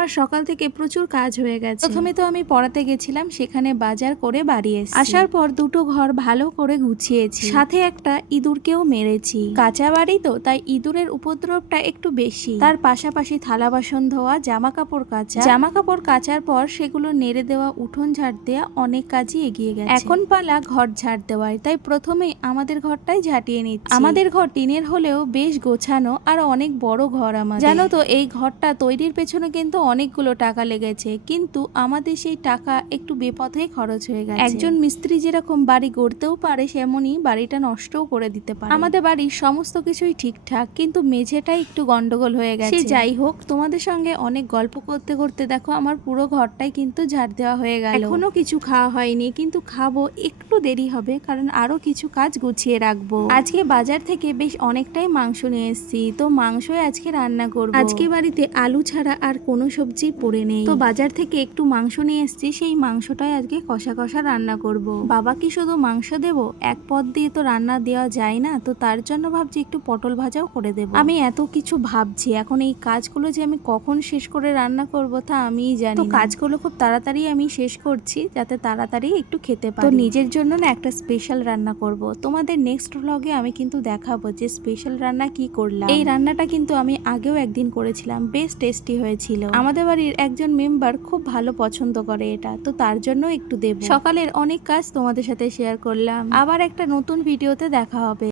আমার সকাল থেকে প্রচুর কাজ হয়ে গেছে। প্রথমে তো আমি পড়াতে গেছিলাম, সেখানে বাজার করে বাড়ি এসেছি। আসার পর দুটো ঘর ভালো করে গুছিয়েছি, সাথে একটা ইঁদুরকেও মেরেছি। কাঁচা বাড়ি তো, তাই ইঁদুরের উপদ্রবটা একটু বেশি। তার পাশাপাশি থালা বাসন ধোয়া, জামা কাপড় কাচার পর সেগুলো নেড়ে দেওয়া, উঠোন ঝাড় দেওয়া, অনেক কাজই এগিয়ে গেছে। এখন পালা ঘর ঝাড় দেওয়ার, তাই প্রথমে আমাদের ঘরটাই ঝাঁটিয়ে নিচ্ছি। আমাদের ঘর টিনের হলেও বেশ গোছানো আর অনেক বড় ঘর আমাদের। জানো তো এই ঘরটা তৈরির পেছনে কিন্তু অনেকগুলো টাকা লেগেছে, কিন্তু আমাদের সেই টাকা একটু বেপথে খরচ হয়ে গেছে। একজন মিস্ত্রি যেরকম বাড়ি গড়তেও পারে, সেমনই বাড়িটা নষ্টও করে দিতে পারে। আমাদের বাড়ির সমস্ত কিছুই ঠিকঠাক, কিন্তু মেঝেটাই একটু গন্ডগোল হয়ে গেছে। সে যাই হোক, তোমাদের সঙ্গে অনেক গল্প করতে করতে দেখো আমার পুরো ঘরটাই কিন্তু ঝাড় দেওয়া হয়ে গেল। এখনো কিছু খাওয়া হয়নি, কিন্তু খাবো, একটু দেরি হবে, কারণ আরো কিছু কাজ গুছিয়ে রাখবো। আজকে বাজার থেকে বেশ অনেকটাই মাংস নিয়ে এসেছি, তো মাংসই আজকে রান্না করব। আজকে বাড়িতে আলু ছাড়া আর কোনো সবজি পড়ে নেই, তো বাজার থেকে একটু মাংস নিয়ে এসেছি, সেই মাংসটাই আজকে কষা কষা রান্না করব। বাবা কি শুধু মাংস দেব? এক পদ দিয়ে তো রান্না দেওয়া যায় না, তো তার জন্য ভাবছি একটু পটল ভাজাও করে দেব। আমি এত কিছু ভাবছি, এখন এই কাজগুলো যে আমি কখন শেষ করে রান্না করব তা আমিই জানি। তো কাজগুলো খুব তাড়াতাড়ি আমি শেষ করছি, যাতে তাড়াতাড়ি একটু খেতে পারি। তো নিজের জন্য না একটা স্পেশাল রান্না করব। তোমাদের নেক্সট ব্লগে আমি কিন্তু দেখাবো যে স্পেশাল রান্না কি করলাম। এই রান্নাটা কিন্তু আমি আগেও একদিন করেছিলাম, বেশ টেস্টি হয়েছিল। আমাদের বাড়ির একজন মেম্বার খুব ভালো পছন্দ করে এটা, তো তার জন্য একটু দেব। সকালের অনেক কাজ তোমাদের সাথে শেয়ার করলাম, আবার একটা নতুন ভিডিওতে দেখা হবে।